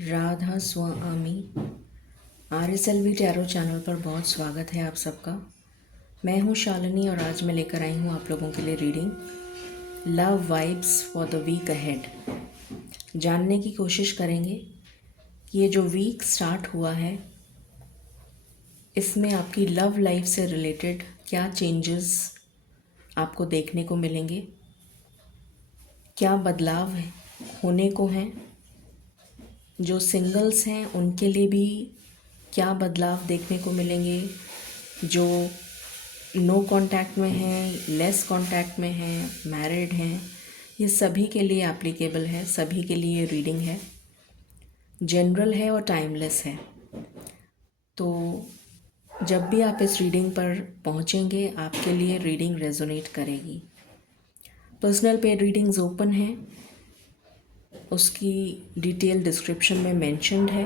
राधा स्वामी RSLV tarot channel पर बहुत स्वागत है आप सबका। मैं हूँ शालिनी और आज मैं लेकर आई हूँ आप लोगों के लिए reading love vibes for the week ahead. जानने की कोशिश करेंगे कि ये जो वीक स्टार्ट हुआ है इसमें आपकी लव लाइफ से रिलेटेड क्या चेंजेस आपको देखने को मिलेंगे, क्या बदलाव होने को हैं। जो सिंगल्स हैं उनके लिए भी क्या बदलाव देखने को मिलेंगे, जो नो कांटेक्ट में हैं, लेस कांटेक्ट में हैं, मैरिड हैं, ये सभी के लिए एप्लीकेबल है, सभी के लिए रीडिंग है, जनरल है और टाइमलेस है। तो जब भी आप इस रीडिंग पर पहुंचेंगे आपके लिए रीडिंग रेजोनेट करेगी। पर्सनल पेड रीडिंग्स ओपन है, उसकी डिटेल डिस्क्रिप्शन में मेंशन्ड है।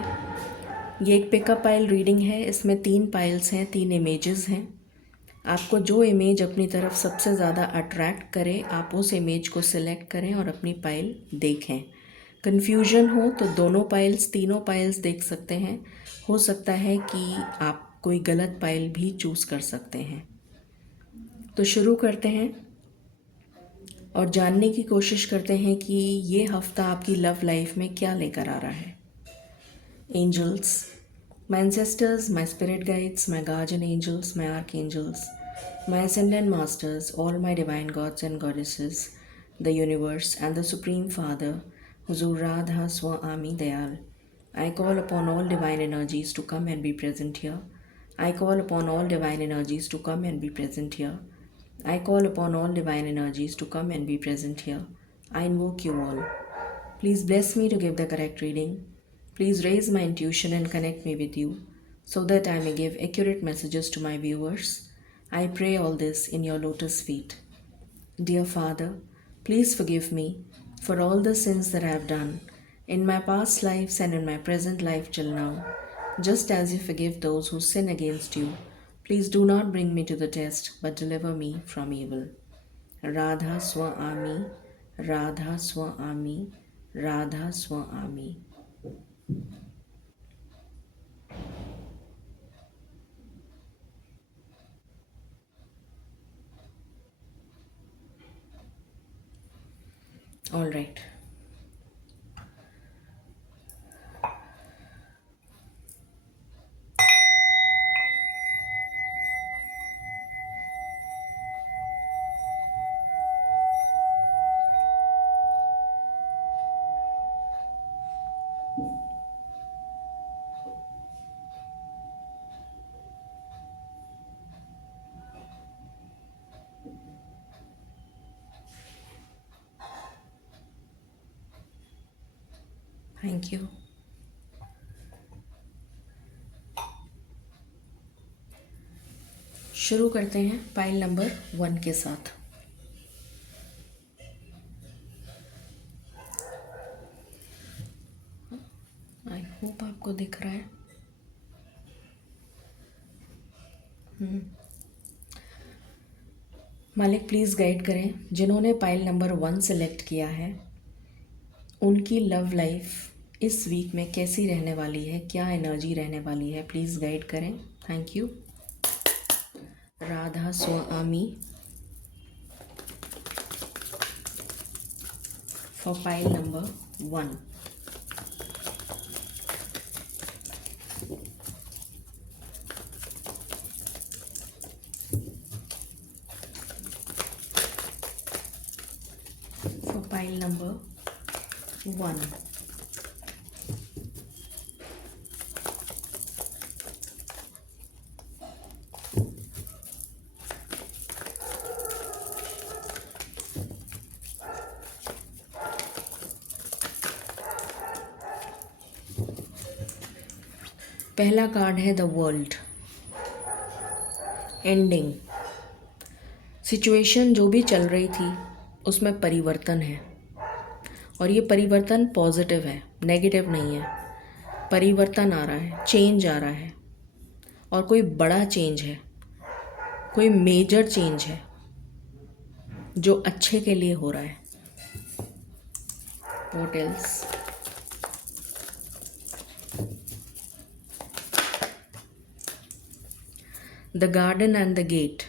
ये एक पिकअप पाइल रीडिंग है, इसमें 3 पाइल्स हैं, 3 इमेजेस हैं। आपको जो इमेज अपनी तरफ सबसे ज़्यादा अट्रैक्ट करे आप उस इमेज को सिलेक्ट करें और अपनी पाइल देखें। कन्फ्यूजन हो तो दोनों पाइल्स, तीनों पाइल्स देख सकते हैं। हो सकता है कि आप कोई गलत पाइल भी चूज़ कर सकते हैं। तो शुरू करते हैं और जानने की कोशिश करते हैं कि ये हफ्ता आपकी लव लाइफ में क्या लेकर आ रहा है। Angels, my ancestors, my spirit guides, my guardian angels, my archangels, my ascendant masters, all my divine gods and goddesses, the universe and the Supreme Father, Huzur Radha Swami Dayal. I call upon all divine energies to come and be present here. I call upon all divine energies to come and be present here. I call upon all divine energies to come and be present here. I invoke you all. Please bless me to give the correct reading. Please raise my intuition and connect me with you so that I may give accurate messages to my viewers. I pray all this in your lotus feet. Dear Father, please forgive me for all the sins that I have done in my past lives and in my present life till now. Just as you forgive those who sin against you, please do not bring me to the test but deliver me from evil. Radha Swami, Radha Swami, Radha Swami. All right. Thank you. शुरू करते हैं pile number 1 के साथ। I hope आपको दिख रहा है। मालिक प्लीज़ गाइड करें जिन्होंने पाइल नंबर 1 सेलेक्ट किया है उनकी लव लाइफ इस वीक में कैसी रहने वाली है, क्या एनर्जी रहने वाली है, प्लीज़ गाइड करें। Thank you. Radha Swami for pile number 1। For pile number 1, पहला कार्ड है द वर्ल्ड। एंडिंग। सिचुएशन जो भी चल रही थी उसमें परिवर्तन है और ये परिवर्तन पॉजिटिव है, नेगेटिव नहीं है। परिवर्तन आ रहा है, चेंज आ रहा है और कोई बड़ा चेंज है, कोई मेजर चेंज है जो अच्छे के लिए हो रहा है। What else? The garden and the gate.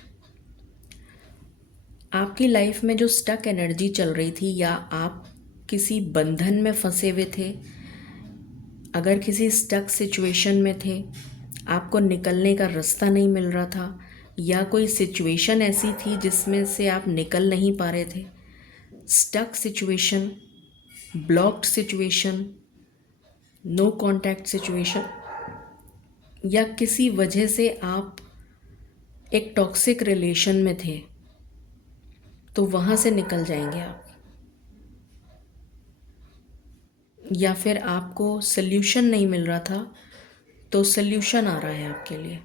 आपकी लाइफ में जो स्टक एनर्जी चल रही थी या आप किसी बंधन में फंसे हुए थे, अगर किसी स्टक सिचुएशन में थे, आपको निकलने का रास्ता नहीं मिल रहा था, या कोई सिचुएशन ऐसी थी जिसमें से आप निकल नहीं पा रहे थे, stuck situation, blocked situation, no contact situation, या किसी वजह से आप एक टॉक्सिक रिलेशन में थे, तो वहाँ से निकल जाएंगे आप। या फिर आपको सल्यूशन नहीं मिल रहा था, तो सल्यूशन आ रहा है आपके लिए।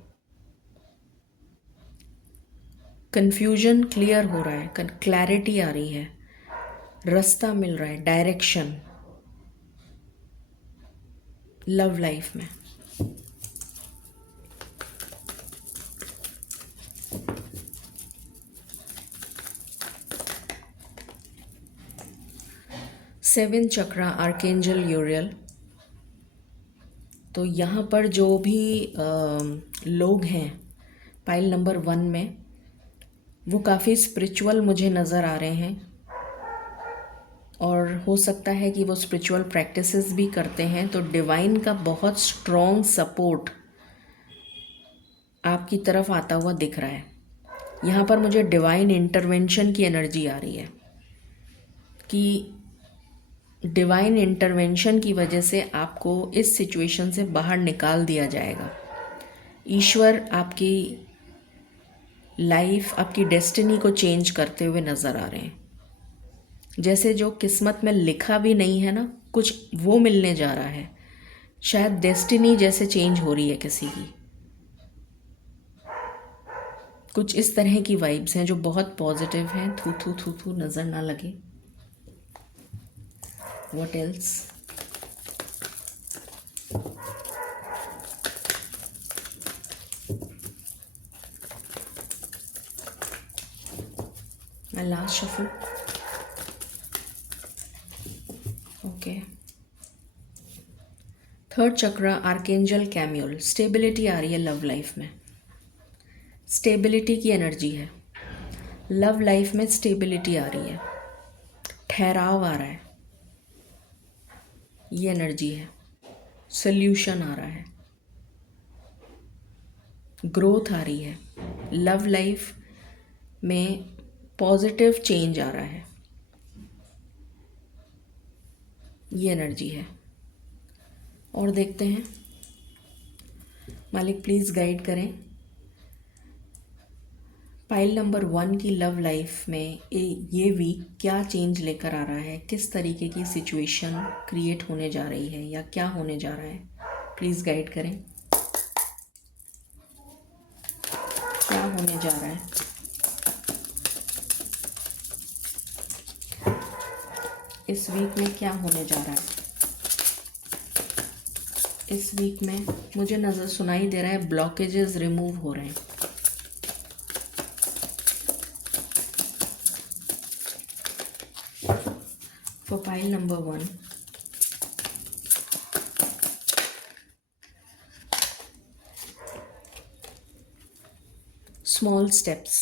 कन्फ्यूजन क्लियर हो रहा है, क्लैरिटी आ रही है, रास्ता मिल रहा है, डायरेक्शन लव लाइफ में। सेवन चक्रा आर्केंजल यूरियल। तो यहाँ पर जो भी लोग हैं पाइल नंबर 1 में, वो काफ़ी स्पिरिचुअल मुझे नज़र आ रहे हैं, और हो सकता है कि वो स्पिरिचुअल प्रैक्टिसेस भी करते हैं। तो डिवाइन का बहुत स्ट्रॉन्ग सपोर्ट आपकी तरफ आता हुआ दिख रहा है। यहाँ पर मुझे डिवाइन इंटरवेंशन की एनर्जी आ रही है कि डिवाइन इंटरवेंशन की वजह से आपको इस सिचुएशन से बाहर निकाल दिया जाएगा। ईश्वर आपकी लाइफ, आपकी डेस्टिनी को चेंज करते हुए नज़र आ रहे हैं। जैसे जो किस्मत में लिखा भी नहीं है ना, कुछ वो मिलने जा रहा है। शायद डेस्टिनी जैसे चेंज हो रही है किसी की। कुछ इस तरह की वाइब्स हैं जो बहुत पॉजिटिव हैं। थू थू थू थू नज़र ना लगे। What else? My last shuffle. Okay. Third chakra archangel Camael. Stability आ रही है लव लाइफ में। स्टेबिलिटी की एनर्जी है लव लाइफ में। स्टेबिलिटी आ रही है, ठहराव आ रहा है, ये एनर्जी है। सल्यूशन आ रहा है, ग्रोथ आ रही है लव लाइफ में, पॉजिटिव चेंज आ रहा है, ये एनर्जी है। और देखते हैं, मालिक प्लीज़ गाइड करें पाइल नंबर 1 की लव लाइफ में ये वीक क्या चेंज लेकर आ रहा है, किस तरीके की सिचुएशन क्रिएट होने जा रही है या क्या होने जा रहा है। प्लीज़ गाइड करें क्या होने जा रहा है। इस वीक में क्या होने जा रहा है। इस वीक में मुझे नज़र सुनाई दे रहा है ब्लॉकेजेस रिमूव हो रहे हैं। For pile number 1, small steps.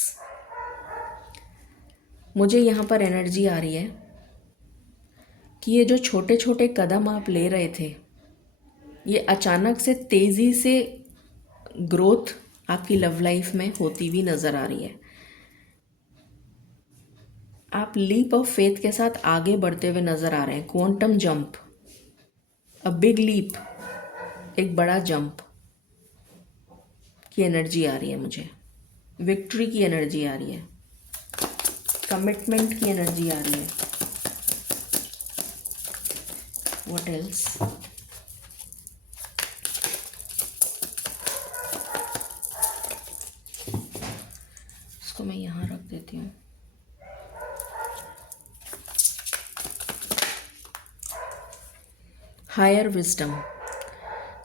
मुझे यहाँ पर एनर्जी आ रही है कि ये जो छोटे छोटे कदम आप ले रहे थे, ये अचानक से तेज़ी से ग्रोथ आपकी लव लाइफ में होती हुई नज़र आ रही है। आप लीप ऑफ फेथ के साथ आगे बढ़ते हुए नज़र आ रहे हैं। Quantum jump, a big leap, एक बड़ा जंप की एनर्जी आ रही है मुझे। विक्ट्री की एनर्जी आ रही है, कमिटमेंट की एनर्जी आ रही है। What else? इसको मैं यहाँ रख देती हूँ। Higher wisdom.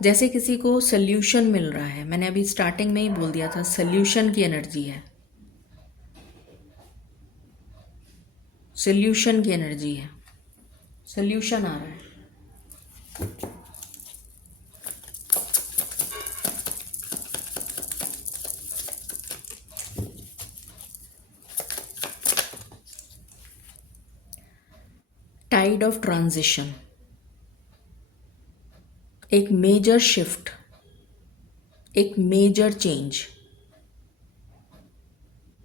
जैसे किसी को सल्यूशन मिल रहा है। मैंने अभी स्टार्टिंग में ही बोल दिया था, सल्यूशन की एनर्जी है, सल्यूशन की एनर्जी है, सल्यूशन आ रहा है। काइंड ऑफ ट्रांजिशन, एक मेजर शिफ्ट, एक मेजर चेंज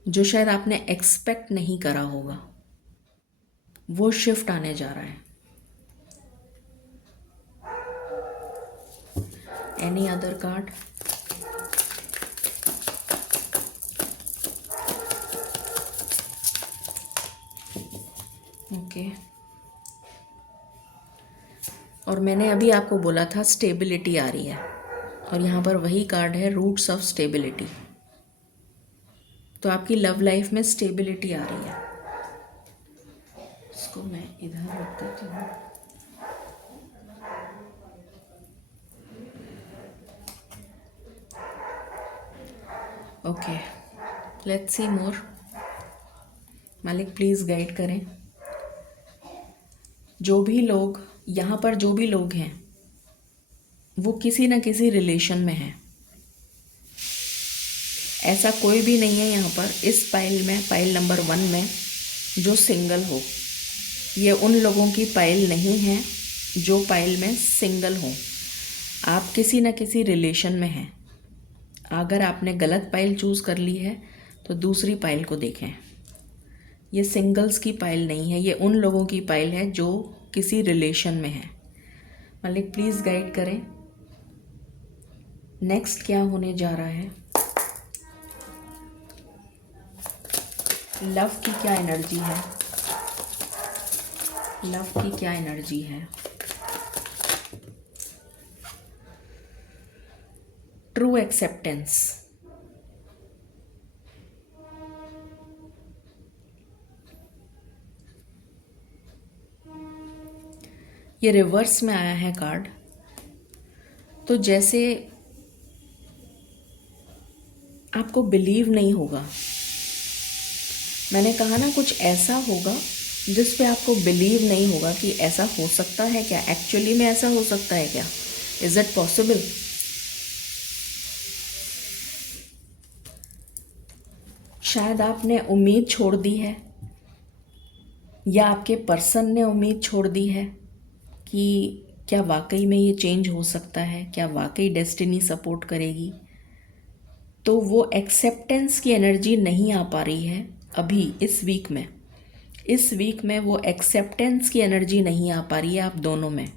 जो शायद आपने एक्सपेक्ट नहीं करा होगा, वो शिफ्ट आने जा रहा है। Any other card? ओके। और मैंने अभी आपको बोला था स्टेबिलिटी आ रही है, और यहाँ पर वही कार्ड है, रूट्स ऑफ स्टेबिलिटी। तो आपकी लव लाइफ में स्टेबिलिटी आ रही है। इसको मैं इधर रख देती हूँ। ओके, लेट्स सी मोर। मालिक प्लीज़ गाइड करें। जो भी लोग यहाँ पर, जो भी लोग हैं, वो किसी न किसी रिलेशन में हैं। ऐसा कोई भी नहीं है यहाँ पर इस पाइल में, पाइल नंबर 1 में, जो सिंगल हो। ये उन लोगों की पाइल नहीं है जो पाइल में सिंगल हो। आप किसी न किसी रिलेशन में हैं। अगर आपने गलत पाइल चूज़ कर ली है तो दूसरी पाइल को देखें। ये सिंगल्स की पाइल नहीं है, ये उन लोगों की पाइल है जो किसी रिलेशन में है। मालिक प्लीज़ गाइड करें, नेक्स्ट क्या होने जा रहा है। लव की क्या एनर्जी है, लव की क्या एनर्जी है। ट्रू एक्सेप्टेंस, ये रिवर्स में आया है कार्ड। तो जैसे आपको बिलीव नहीं होगा, मैंने कहा ना, कुछ ऐसा होगा जिस पे आपको बिलीव नहीं होगा कि ऐसा हो सकता है क्या, एक्चुअली में ऐसा हो सकता है क्या, इज इट पॉसिबल। शायद आपने उम्मीद छोड़ दी है, या आपके पर्सन ने उम्मीद छोड़ दी है कि क्या वाकई में ये चेंज हो सकता है, क्या वाकई डेस्टिनी सपोर्ट करेगी। तो वो एक्सेप्टेंस की एनर्जी नहीं आ पा रही है अभी इस वीक में। इस वीक में वो एक्सेप्टेंस की एनर्जी नहीं आ पा रही है आप दोनों में।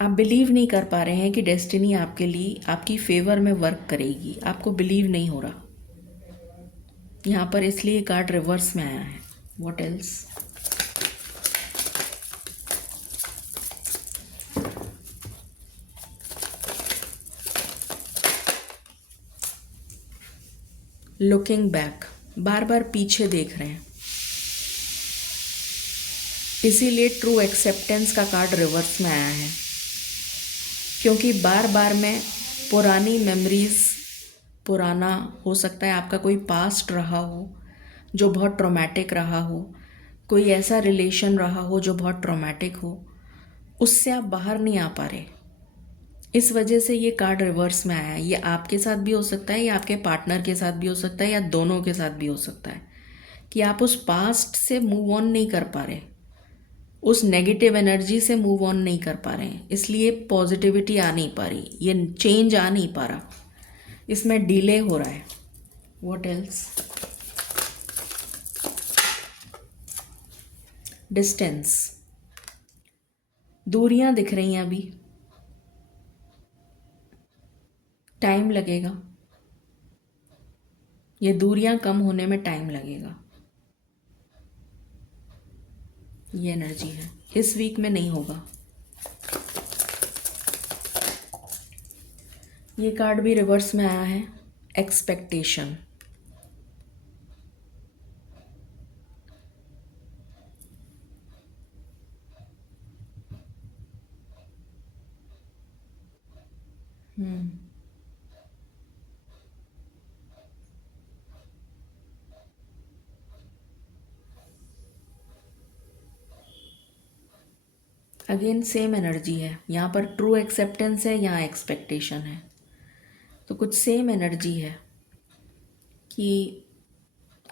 आप बिलीव नहीं कर पा रहे हैं कि डेस्टिनी आपके लिए, आपकी फेवर में वर्क करेगी। आपको बिलीव नहीं हो रहा यहाँ पर, इसलिए कार्ड रिवर्स में आया है। What else. लुकिंग बैक, बार बार पीछे देख रहे हैं, इसीलिए ट्रू एक्सेप्टेंस का कार्ड रिवर्स में आया है। क्योंकि बार बार में पुरानी मेमोरीज, पुराना हो सकता है आपका कोई पास्ट रहा हो जो बहुत ट्रॉमेटिक रहा हो, कोई ऐसा रिलेशन रहा हो जो बहुत ट्रॉमेटिक हो, उससे आप बाहर नहीं आ पा रहे। इस वजह से ये कार्ड रिवर्स में आया है। ये आपके साथ भी हो सकता है, या आपके पार्टनर के साथ भी हो सकता है, या दोनों के साथ भी हो सकता है कि आप उस पास्ट से मूव ऑन नहीं कर पा रहे, उस नेगेटिव एनर्जी से मूव ऑन नहीं कर पा रहे हैं, इसलिए पॉजिटिविटी आ नहीं पा रही, ये चेंज आ नहीं पा रहा, इसमें डिले हो रहा है। What else. डिस्टेंस, दूरियां दिख रही हैं अभी, टाइम लगेगा, ये दूरियां कम होने में टाइम लगेगा। ये एनर्जी है, इस वीक में नहीं होगा। ये कार्ड भी रिवर्स में आया है, एक्सपेक्टेशन। अगेन सेम एनर्जी है, यहाँ पर ट्रू एक्सेप्टेंस है, यहाँ एक्सपेक्टेशन है। तो कुछ सेम एनर्जी है कि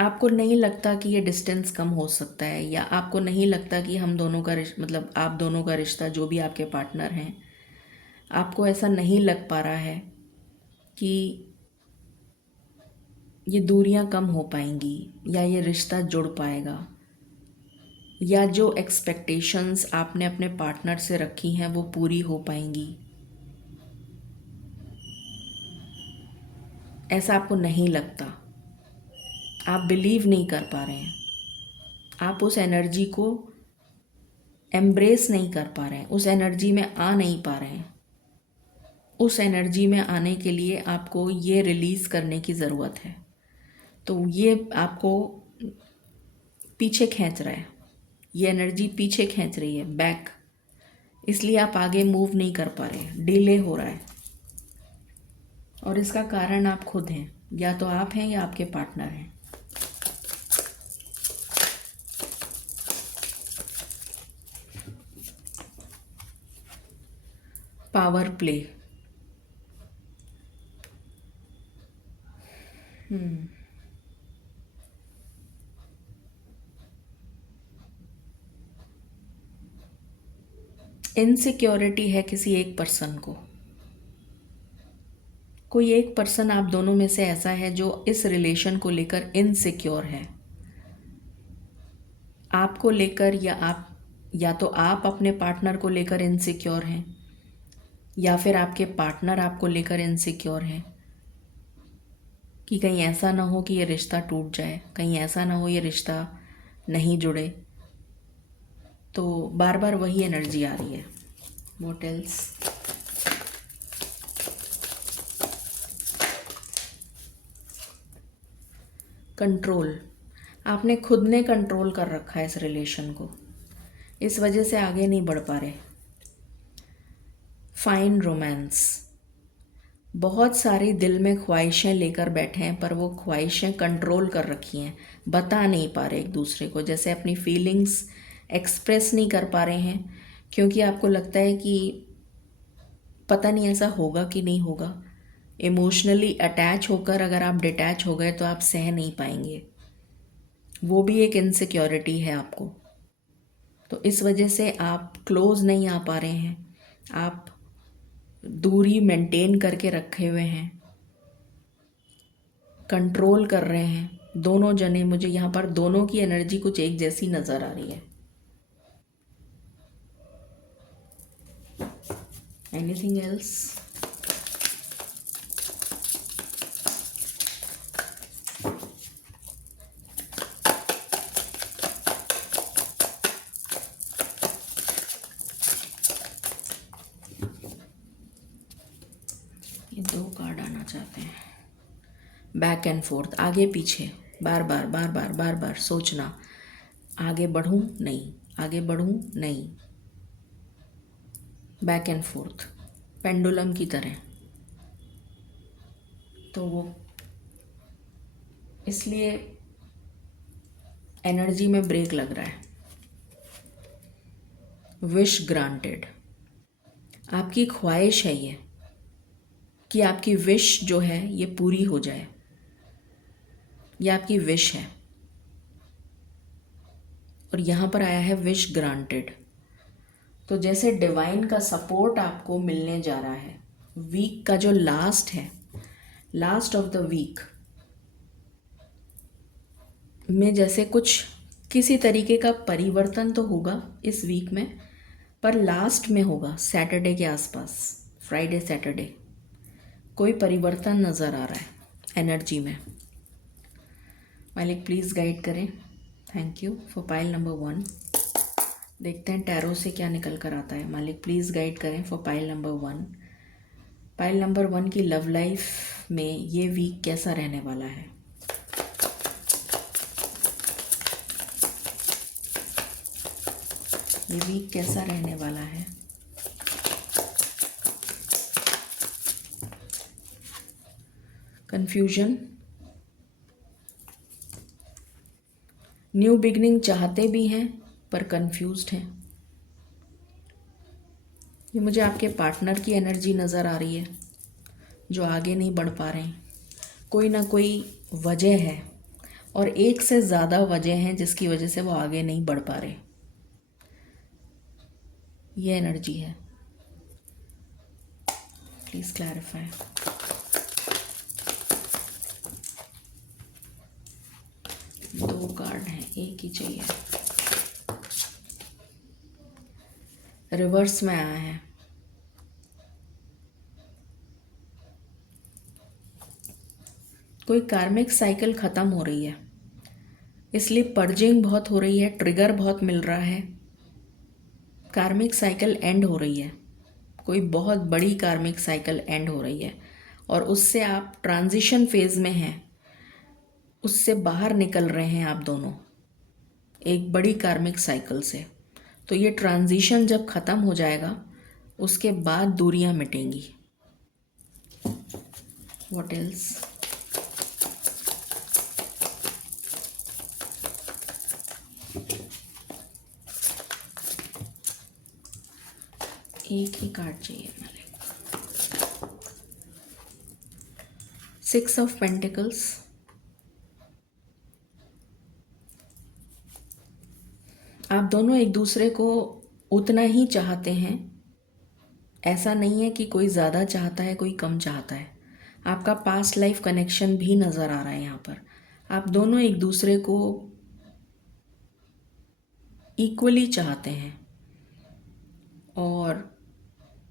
आपको नहीं लगता कि ये डिस्टेंस कम हो सकता है, या आपको नहीं लगता कि हम दोनों का मतलब आप दोनों का रिश्ता, जो भी आपके पार्टनर हैं, आपको ऐसा नहीं लग पा रहा है कि ये दूरियां कम हो पाएंगी या ये रिश्ता जुड़ पाएगा, या जो एक्सपेक्टेशंस आपने अपने पार्टनर से रखी हैं वो पूरी हो पाएंगी। ऐसा आपको नहीं लगता, आप बिलीव नहीं कर पा रहे हैं, आप उस एनर्जी को एम्ब्रेस नहीं कर पा रहे हैं, उस एनर्जी में आ नहीं पा रहे हैं। उस एनर्जी में आने के लिए आपको ये रिलीज़ करने की ज़रूरत है। तो ये आपको पीछे खींच रहा है, ये एनर्जी पीछे खींच रही है, बैक, इसलिए आप आगे मूव नहीं कर पा रहे हैं, डिले हो रहा है। और इसका कारण आप खुद हैं, या तो आप हैं या आपके पार्टनर हैं। Power play. इनसिक्योरिटी है किसी एक पर्सन को, कोई एक पर्सन आप दोनों में से ऐसा है जो इस रिलेशन को लेकर इनसिक्योर है, आपको लेकर, या तो आप अपने पार्टनर को लेकर इनसिक्योर हैं, या फिर आपके पार्टनर आपको लेकर इनसिक्योर हैं कि कहीं ऐसा ना हो कि ये रिश्ता टूट जाए, कहीं ऐसा ना हो ये रिश्ता नहीं जुड़े। तो बार बार वही एनर्जी आ रही है। What else? कंट्रोल। आपने खुद ने कंट्रोल कर रखा है इस रिलेशन को, इस वजह से आगे नहीं बढ़ पा रहे। Fine romance. बहुत सारी दिल में ख्वाहिशें लेकर बैठे हैं, पर वो ख्वाहिशें कंट्रोल कर रखी हैं, बता नहीं पा रहे एक दूसरे को, जैसे अपनी फीलिंग्स एक्सप्रेस नहीं कर पा रहे हैं, क्योंकि आपको लगता है कि पता नहीं ऐसा होगा कि नहीं होगा। इमोशनली अटैच होकर अगर आप डिटैच हो गए तो आप सह नहीं पाएंगे, वो भी एक इनसिक्योरिटी है आपको। तो इस वजह से आप क्लोज नहीं आ पा रहे हैं, आप दूरी मेंटेन करके रखे हुए हैं, कंट्रोल कर रहे हैं दोनों जने। मुझे यहाँ पर दोनों की एनर्जी कुछ एक जैसी नज़र आ रही है। Anything else? ये 2 कार्ड आना चाहते हैं। बैक एंड फोर्थ, आगे पीछे, बार बार बार बार बार बार सोचना, आगे बढ़ूं नहीं, आगे बढ़ूं नहीं, बैक एंड फोर्थ, पेंडुलम की तरह। तो वो इसलिए एनर्जी में ब्रेक लग रहा है। Wish granted. आपकी ख्वाहिश है ये कि आपकी विश जो है ये पूरी हो जाए, ये आपकी विश है। और यहाँ पर आया है विश ग्रांटेड। तो जैसे डिवाइन का सपोर्ट आपको मिलने जा रहा है, वीक का जो लास्ट है, लास्ट ऑफ द वीक में जैसे कुछ किसी तरीके का परिवर्तन तो होगा इस वीक में, पर लास्ट में होगा सैटरडे के आसपास, फ्राइडे सैटरडे, कोई परिवर्तन नज़र आ रहा है एनर्जी में। मालिक प्लीज़ गाइड करें। Thank you for pile number 1। देखते हैं टैरो से क्या निकल कर आता है। मालिक प्लीज़ गाइड करें for pile number 1। Pile number 1 की लव लाइफ में ये वीक कैसा रहने वाला है। ये वीक कैसा रहने वाला है। कंफ्यूजन। न्यू बिगनिंग चाहते भी हैं पर कंफ्यूज्ड हैं। ये मुझे आपके पार्टनर की एनर्जी नज़र आ रही है जो आगे नहीं बढ़ पा रहे हैं। कोई ना कोई वजह है, और एक से ज़्यादा वजह हैं जिसकी वजह से वो आगे नहीं बढ़ पा रहे। ये एनर्जी है। Please clarify. दो कार्ड हैं, एक ही चाहिए। रिवर्स में आया है। कोई कार्मिक साइकिल ख़त्म हो रही है, इसलिए पर्जिंग बहुत हो रही है, ट्रिगर बहुत मिल रहा है। कार्मिक साइकिल एंड हो रही है, कोई बहुत बड़ी कार्मिक साइकिल एंड हो रही है और उससे आप ट्रांजिशन फेज में हैं, उससे बाहर निकल रहे हैं आप दोनों एक बड़ी कार्मिक साइकिल से। तो ये ट्रांजिशन जब ख़त्म हो जाएगा उसके बाद दूरियां मिटेंगी। What else? एक ही कार्ड चाहिए मुझे। 6 ऑफ पेंटिकल्स। आप दोनों एक दूसरे को उतना ही चाहते हैं, ऐसा नहीं है कि कोई ज़्यादा चाहता है कोई कम चाहता है। आपका पास्ट लाइफ कनेक्शन भी नज़र आ रहा है यहाँ पर। आप दोनों एक दूसरे को इक्वली चाहते हैं और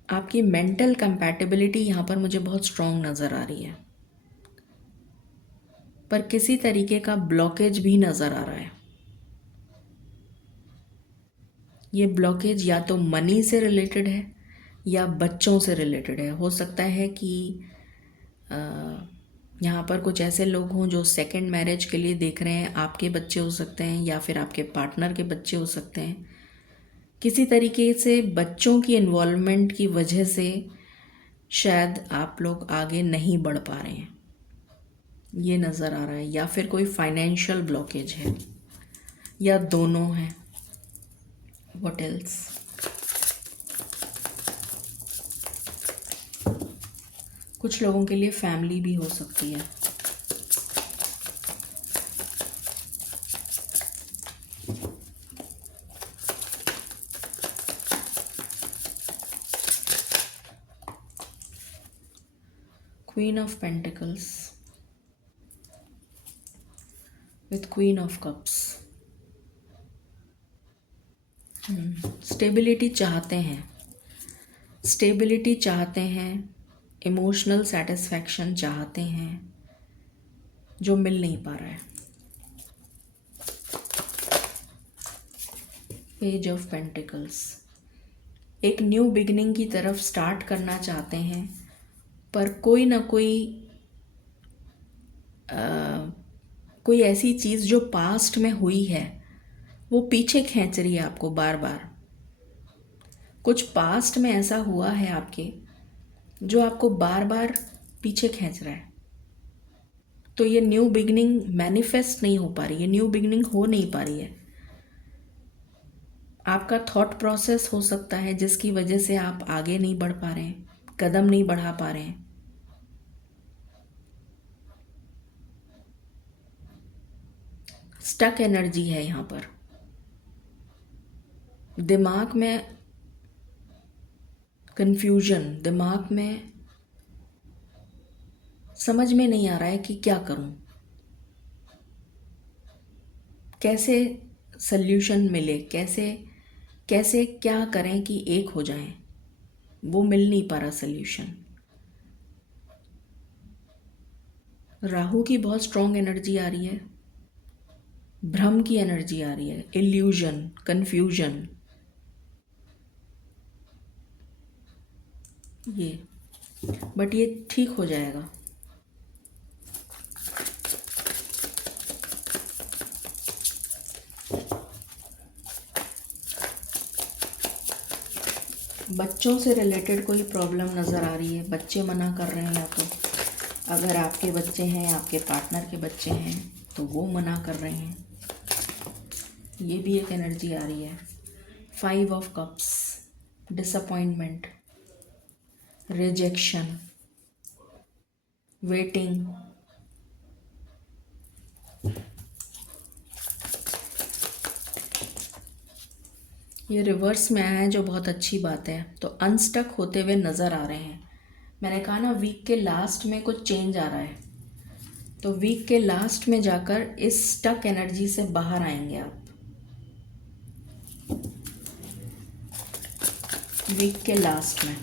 आपकी मेंटल कंपैटिबिलिटी यहाँ पर मुझे बहुत स्ट्रॉन्ग नज़र आ रही है, पर किसी तरीके का ब्लॉकेज भी नज़र आ रहा है। ये ब्लॉकेज या तो मनी से रिलेटेड है या बच्चों से रिलेटेड है। हो सकता है कि यहाँ पर कुछ ऐसे लोग हों जो सेकंड मैरिज के लिए देख रहे हैं। आपके बच्चे हो सकते हैं या फिर आपके पार्टनर के बच्चे हो सकते हैं। किसी तरीके से बच्चों की इन्वॉल्वमेंट की वजह से शायद आप लोग आगे नहीं बढ़ पा रहे हैं, ये नज़र आ रहा है। या फिर कोई फाइनेंशियल ब्लॉकेज है या दोनों हैं। What else? कुछ लोगों के लिए फैमिली भी हो सकती है। Queen of pentacles with queen of cups. Stability चाहते हैं, स्टेबिलिटी चाहते हैं, इमोशनल सेटिस्फैक्शन चाहते हैं, जो मिल नहीं पा रहा है। Page of pentacles. एक न्यू बिगिनिंग की तरफ स्टार्ट करना चाहते हैं, पर कोई ना कोई ऐसी चीज़ जो पास्ट में हुई है वो पीछे खींच रही है आपको बार बार। कुछ पास्ट में ऐसा हुआ है आपके जो आपको बार बार पीछे खींच रहा है। तो ये न्यू बिगिनिंग मैनिफेस्ट नहीं हो पा रही है, न्यू बिगिनिंग हो नहीं पा रही है। आपका थॉट प्रोसेस हो सकता है जिसकी वजह से आप आगे नहीं बढ़ पा रहे हैं, कदम नहीं बढ़ा पा रहे हैं। स्टक एनर्जी है यहाँ पर। दिमाग में कंफ्यूजन, दिमाग में समझ में नहीं आ रहा है कि क्या करूं, कैसे सल्यूशन मिले, कैसे कैसे क्या करें कि एक हो जाएं। वो मिल नहीं पा रहा सल्यूशन। राहु की बहुत स्ट्रॉन्ग एनर्जी आ रही है, भ्रम की एनर्जी आ रही है, इल्यूजन, कंफ्यूजन। ये बट ये ठीक हो जाएगा। बच्चों से रिलेटेड कोई प्रॉब्लम नज़र आ रही है, बच्चे मना कर रहे हैं। या तो अगर आपके बच्चे हैं, आपके पार्टनर के बच्चे हैं, तो वो मना कर रहे हैं। ये भी एक एनर्जी आ रही है। 5 of cups, disappointment, rejection, waiting. ये रिवर्स में आया है जो बहुत अच्छी बात है। तो अनस्टक होते हुए नज़र आ रहे हैं। मैंने कहा ना वीक के लास्ट में कुछ चेंज आ रहा है, तो वीक के लास्ट में जाकर इस स्टक एनर्जी से बाहर आएंगे आप। वीक के लास्ट में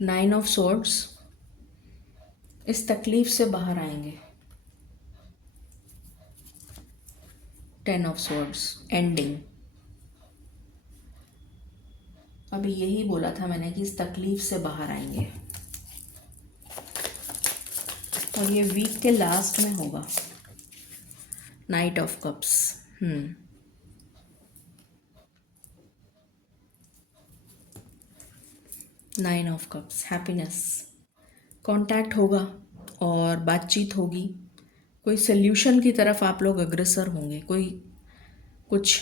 9 ऑफ सॉर्ड्स, इस तकलीफ से बाहर आएंगे। 10 ऑफ सॉर्ड्स, एंडिंग। अभी यही बोला था मैंने कि इस तकलीफ से बाहर आएंगे, और ये वीक के लास्ट में होगा। Night of cups, 9 of cups, happiness. Contact होगा और बातचीत होगी। कोई सल्यूशन की तरफ आप लोग अग्रसर होंगे। कोई कुछ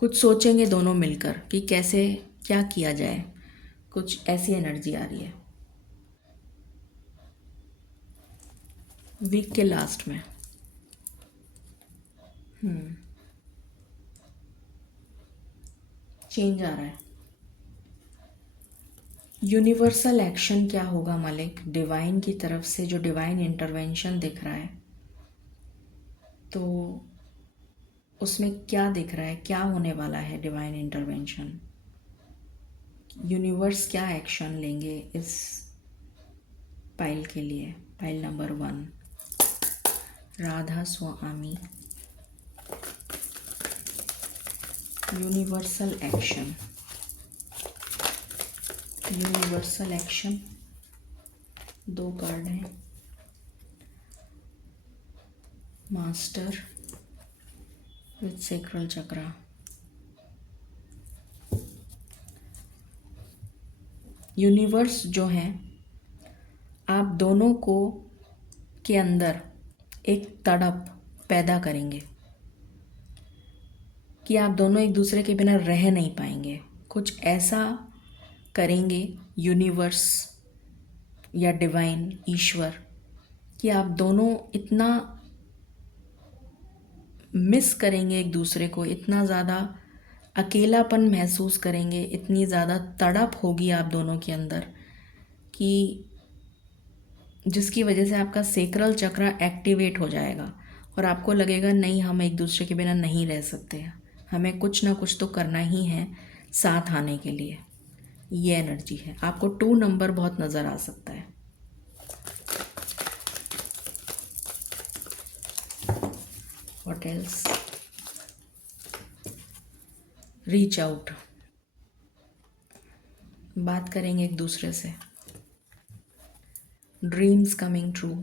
कुछ सोचेंगे दोनों मिलकर कि कैसे क्या किया जाए। कुछ ऐसी एनर्जी आ रही है वीक के लास्ट में। चेंज आ रहा है। यूनिवर्सल एक्शन क्या होगा मालिक, डिवाइन की तरफ से जो डिवाइन इंटरवेंशन दिख रहा है, तो उसमें क्या दिख रहा है, क्या होने वाला है डिवाइन इंटरवेंशन। यूनिवर्स क्या एक्शन लेंगे इस पाइल के लिए। Pile number 1, Radha Swami. Universal action, universal action. 2 card हैं, master with sacral chakra. Universe जो है आप दोनों को के अंदर एक तड़प पैदा करेंगे कि आप दोनों एक दूसरे के बिना रह नहीं पाएंगे। कुछ ऐसा करेंगे यूनिवर्स या डिवाइन ईश्वर कि आप दोनों इतना मिस करेंगे एक दूसरे को, इतना ज़्यादा अकेलापन महसूस करेंगे, इतनी ज़्यादा तड़प होगी आप दोनों के अंदर कि जिसकी वजह से आपका सेक्रल चक्र एक्टिवेट हो जाएगा और आपको लगेगा नहीं, हम एक दूसरे के बिना नहीं रह सकते, हमें कुछ ना कुछ तो करना ही है साथ आने के लिए। ये एनर्जी है। आपको 2 नंबर बहुत नज़र आ सकता है। व्हाट एल्स, रीच आउट, बात करेंगे एक दूसरे से। ड्रीम्स कमिंग ट्रू,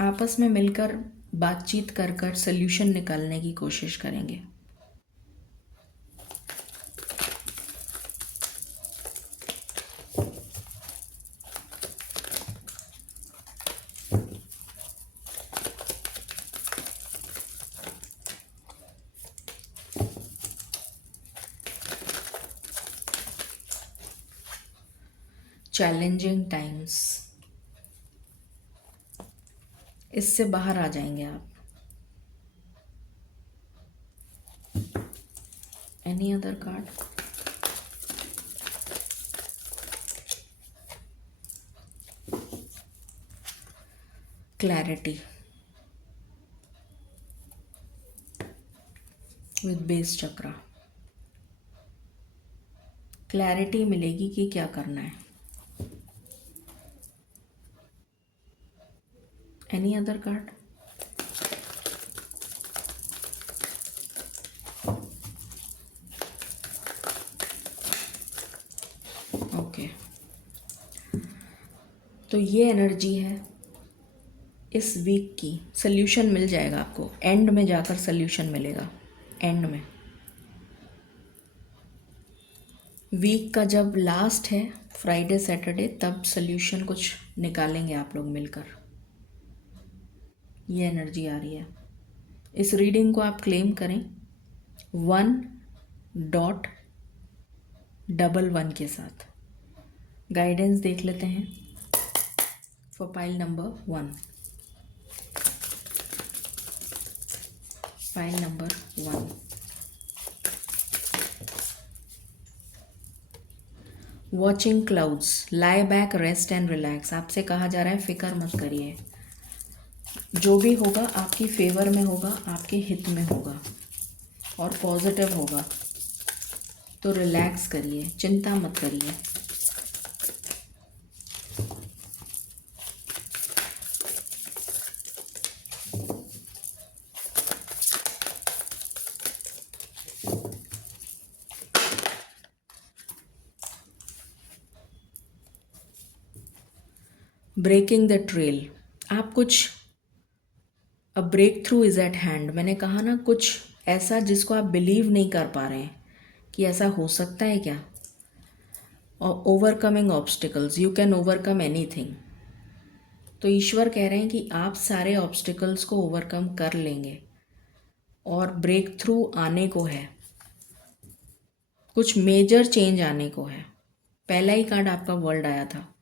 आपस में मिलकर बातचीत कर कर सल्यूशन निकालने की कोशिश करेंगे। चैलेंजिंग टाइम्स, इससे बाहर आ जाएंगे आप। Any other card, clarity with base chakra. Clarity मिलेगी कि क्या करना है। Any other card, okay. तो ये एनर्जी है इस वीक की। सल्यूशन मिल जाएगा आपको, एंड में जाकर सल्यूशन मिलेगा। एंड में वीक का जब लास्ट है फ्राइडे सैटरडे, तब सल्यूशन कुछ निकालेंगे आप लोग मिलकर। ये एनर्जी आ रही है। इस रीडिंग को आप क्लेम करें 1.11 के साथ। गाइडेंस देख लेते हैं for pile number 1। Pile number 1, watching clouds, lie back, rest and relax. आपसे कहा जा रहा है फिक्र मत करिए, जो भी होगा आपकी फेवर में होगा, आपके हित में होगा और पॉजिटिव होगा। तो रिलैक्स करिए, चिंता मत करिए। ब्रेकिंग द ट्रेल, आप कुछ a breakthrough is at hand. मैंने कहा ना, कुछ ऐसा जिसको आप बिलीव नहीं कर पा रहे हैं कि ऐसा हो सकता है क्या। और overcoming obstacles, you can overcome anything. तो ईश्वर कह रहे हैं कि आप सारे ऑब्स्टिकल्स को ओवरकम कर लेंगे और ब्रेक थ्रू आने को है, कुछ मेजर चेंज आने को है। पहला ही कार्ड आपका वर्ल्ड आया था,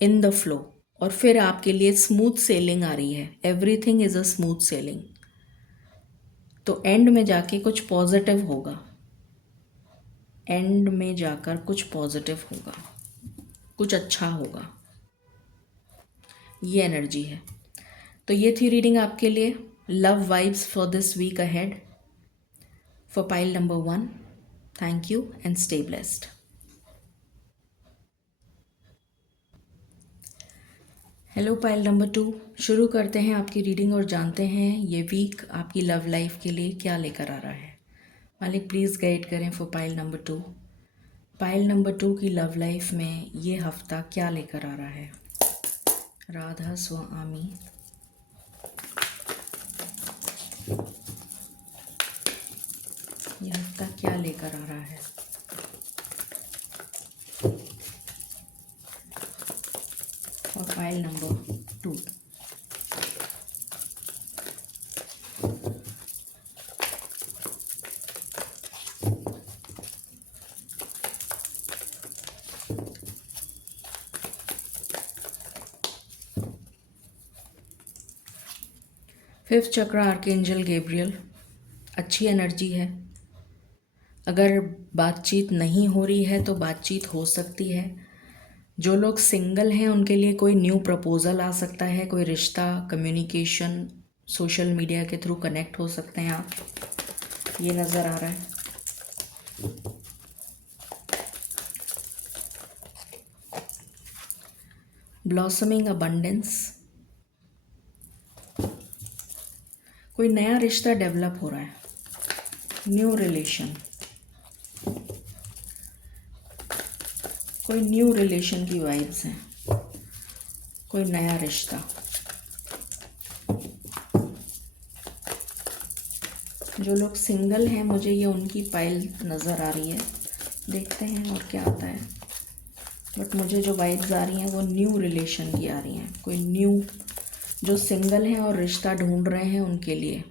इन द फ्लो, और फिर आपके लिए स्मूथ सेलिंग आ रही है। Everything is a smooth selling. तो एंड में जाके कुछ पॉजिटिव होगा, एंड में जाकर कुछ पॉजिटिव होगा, कुछ अच्छा होगा, ये एनर्जी है। तो ये थी रीडिंग आपके लिए, love vibes for this week ahead for pile number 1। Thank you and stay blessed. Hello pile number 2, शुरू करते हैं आपकी रीडिंग और जानते हैं ये वीक आपकी लव लाइफ के लिए क्या लेकर आ रहा है। मालिक प्लीज़ गाइड करें for pile number 2। Pile number 2 की लव लाइफ में ये हफ्ता क्या लेकर आ रहा है। राधा स्वामी, ये हफ्ता क्या लेकर आ रहा है। और फाइल नंबर 2, फिफ्थ चक्र आर्कएंजल गैब्रियल, अच्छी एनर्जी है। अगर बातचीत नहीं हो रही है तो बातचीत हो सकती है। जो लोग सिंगल हैं उनके लिए कोई न्यू प्रपोज़ल आ सकता है, कोई रिश्ता, कम्युनिकेशन, सोशल मीडिया के थ्रू कनेक्ट हो सकते हैं आप, ये नज़र आ रहा है। ब्लॉसमिंग अबंडेंस, कोई नया रिश्ता डेवलप हो रहा है, न्यू रिलेशन, कोई न्यू रिलेशन की वाइब्स हैं, कोई नया रिश्ता। जो लोग सिंगल हैं, मुझे ये उनकी पाइल नज़र आ रही है, देखते हैं और क्या आता है। बट मुझे जो वाइब्स आ रही हैं वो न्यू रिलेशन की आ रही हैं, कोई न्यू, जो सिंगल हैं और रिश्ता ढूंढ रहे हैं उनके लिए।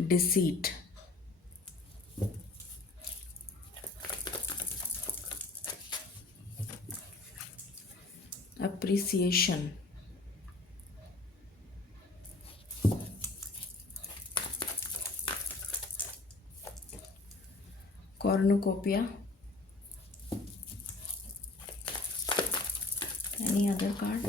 Deceit, appreciation, cornucopia, any other card.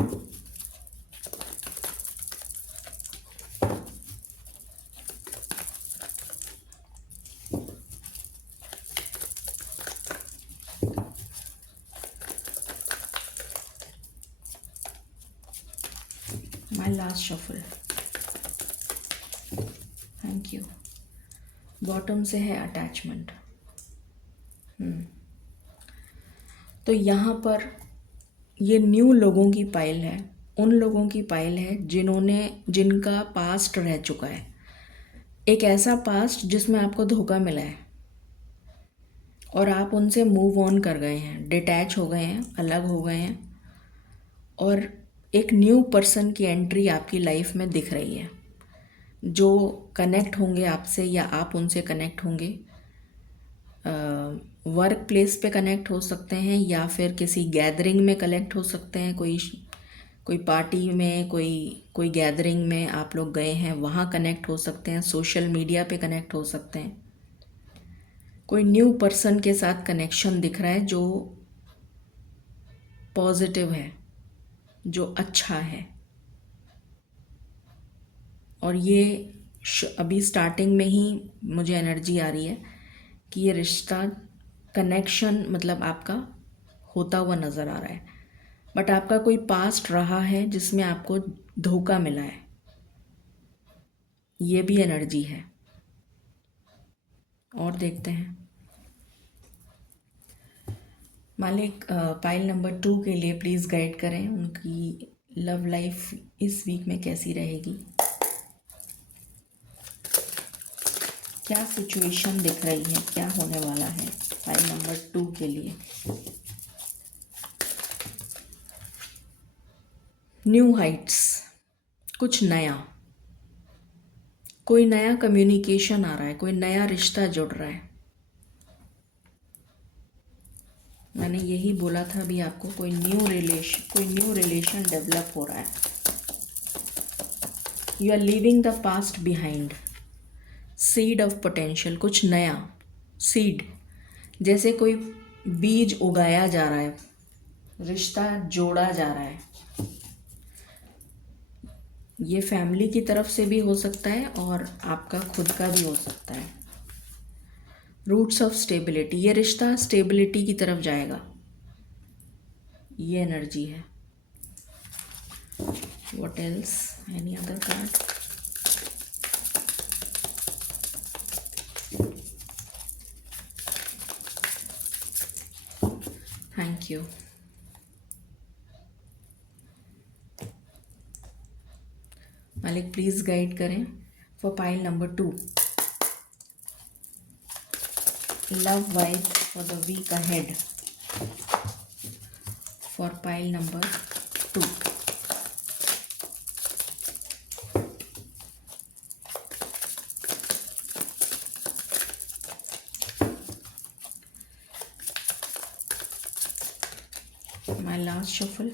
My last shuffle, thank you. Bottom से है अटैचमेंट। तो यहाँ पर ये न्यू लोगों की पाइल है, उन लोगों की पाइल है जिनका पास्ट रह चुका है, एक ऐसा पास्ट जिसमें आपको धोखा मिला है और आप उनसे मूव ऑन कर गए हैं, डिटैच हो गए हैं, अलग हो गए हैं और एक न्यू पर्सन की एंट्री आपकी लाइफ में दिख रही है, जो कनेक्ट होंगे आपसे या आप उनसे कनेक्ट होंगे। वर्क प्लेस पे कनेक्ट हो सकते हैं या फिर किसी गैदरिंग में कनेक्ट हो सकते हैं। कोई पार्टी में, कोई गैदरिंग में आप लोग गए हैं, वहाँ कनेक्ट हो सकते हैं। सोशल मीडिया पे कनेक्ट हो सकते हैं। कोई न्यू पर्सन के साथ कनेक्शन दिख रहा है जो पॉजिटिव है, जो अच्छा है। और ये अभी स्टार्टिंग में ही मुझे एनर्जी आ रही है कि ये रिश्ता, कनेक्शन मतलब आपका होता हुआ नज़र आ रहा है। बट आपका कोई पास्ट रहा है जिसमें आपको धोखा मिला है, ये भी एनर्जी है। और देखते हैं मालिक, पाइल नंबर 2 के लिए प्लीज़ गाइड करें, उनकी लव लाइफ इस वीक में कैसी रहेगी, क्या सिचुएशन दिख रही है, क्या होने वाला है पाइल नंबर 2 के लिए। न्यू हाइट्स, कुछ नया, कोई नया कम्युनिकेशन आ रहा है, कोई नया रिश्ता जुड़ रहा है। मैंने यही बोला था अभी आपको, कोई न्यू रिलेशन डेवलप हो रहा है। You are leaving the past behind. Seed of potential, कुछ नया सीड, जैसे कोई बीज उगाया जा रहा है, रिश्ता जोड़ा जा रहा है। ये फैमिली की तरफ से भी हो सकता है और आपका खुद का भी हो सकता है। रूट्स ऑफ स्टेबिलिटी, ये रिश्ता स्टेबिलिटी की तरफ जाएगा, ये एनर्जी है। What else, any other card? Thank you. मालिक प्लीज गाइड करें for pile number 2, love vibe for the week ahead, for pile number 2। My last shuffle,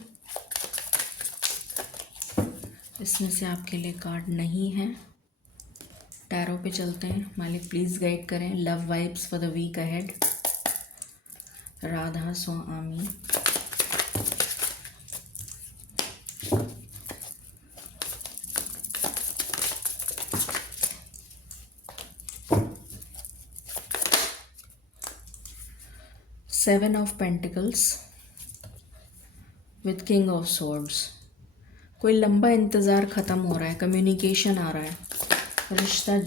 इसमें से आपके लिए कार्ड नहीं है। टैरो पे चलते हैं। मालिक प्लीज़ गाइड करें, love vibes for the week ahead, Radha Swami. Seven of pentacles with king of swords, कोई लंबा इंतज़ार ख़त्म हो रहा है, कम्युनिकेशन आ रहा है, रिश्ता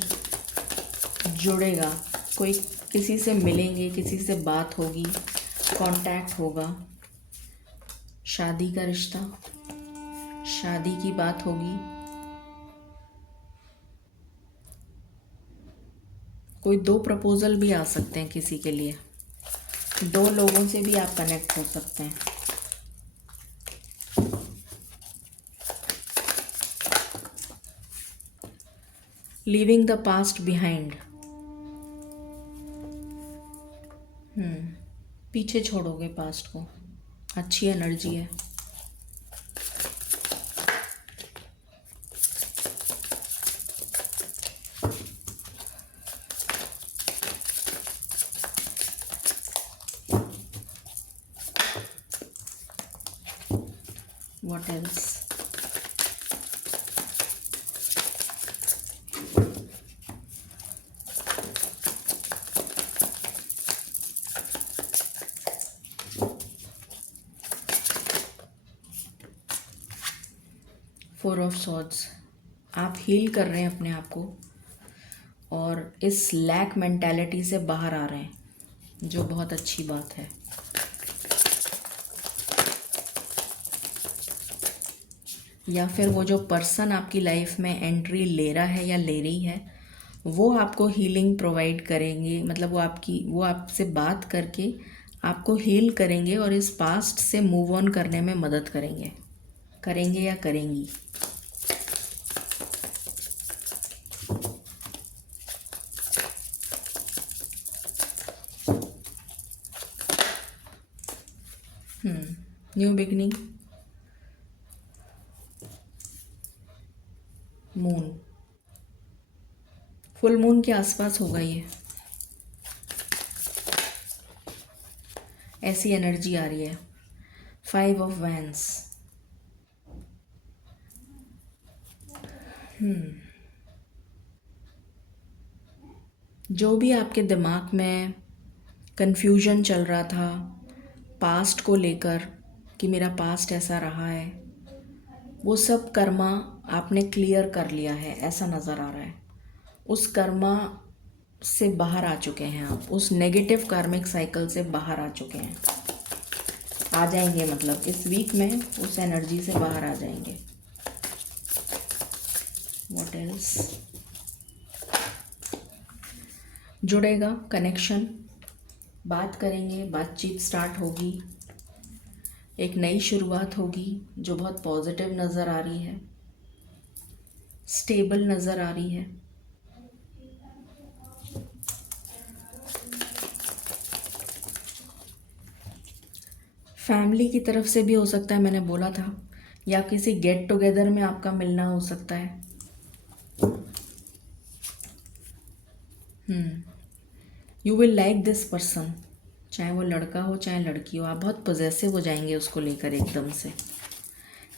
जुड़ेगा, कोई किसी से मिलेंगे, किसी से बात होगी, कांटेक्ट होगा, शादी का रिश्ता, शादी की बात होगी, कोई 2 प्रपोजल भी आ सकते हैं किसी के लिए, 2 लोगों से भी आप कनेक्ट हो सकते हैं। लीविंग द पास्ट बिहाइंड, पीछे छोड़ोगे पास्ट को, अच्छी एनर्जी है। What else? Four of swords, आप हील कर रहे हैं अपने आप को और इस लैक मेंटालिटी से बाहर आ रहे हैं, जो बहुत अच्छी बात है। या फिर वो जो पर्सन आपकी लाइफ में एंट्री ले रहा है या ले रही है, वो आपको हीलिंग प्रोवाइड करेंगे, मतलब वो आपसे बात करके आपको हील करेंगे और इस पास्ट से मूव ऑन करने में मदद करेंगे। करेंगे या करेंगी? New beginning, moon, full moon के आसपास होगा ये, ऐसी एनर्जी आ रही है। 5 ऑफ वैंड्स, जो भी आपके दिमाग में कन्फ्यूजन चल रहा था पास्ट को लेकर कि मेरा पास्ट ऐसा रहा है, वो सब कर्मा आपने क्लियर कर लिया है, ऐसा नज़र आ रहा है। उस कर्मा से बाहर आ चुके हैं आप, उस नेगेटिव कार्मिक साइकिल से बाहर आ चुके हैं, आ जाएंगे, मतलब इस वीक में उस एनर्जी से बाहर आ जाएंगे। What else? जुड़ेगा कनेक्शन, बात करेंगे, बातचीत स्टार्ट होगी, एक नई शुरुआत होगी जो बहुत पॉजिटिव नज़र आ रही है, स्टेबल नज़र आ रही है। फैमिली की तरफ से भी हो सकता है, मैंने बोला था, या किसी गेट टुगेदर में आपका मिलना हो सकता है। You will like this person, चाहे वो लड़का हो चाहे लड़की हो, आप बहुत पॉजेसिव हो जाएंगे उसको लेकर एकदम से।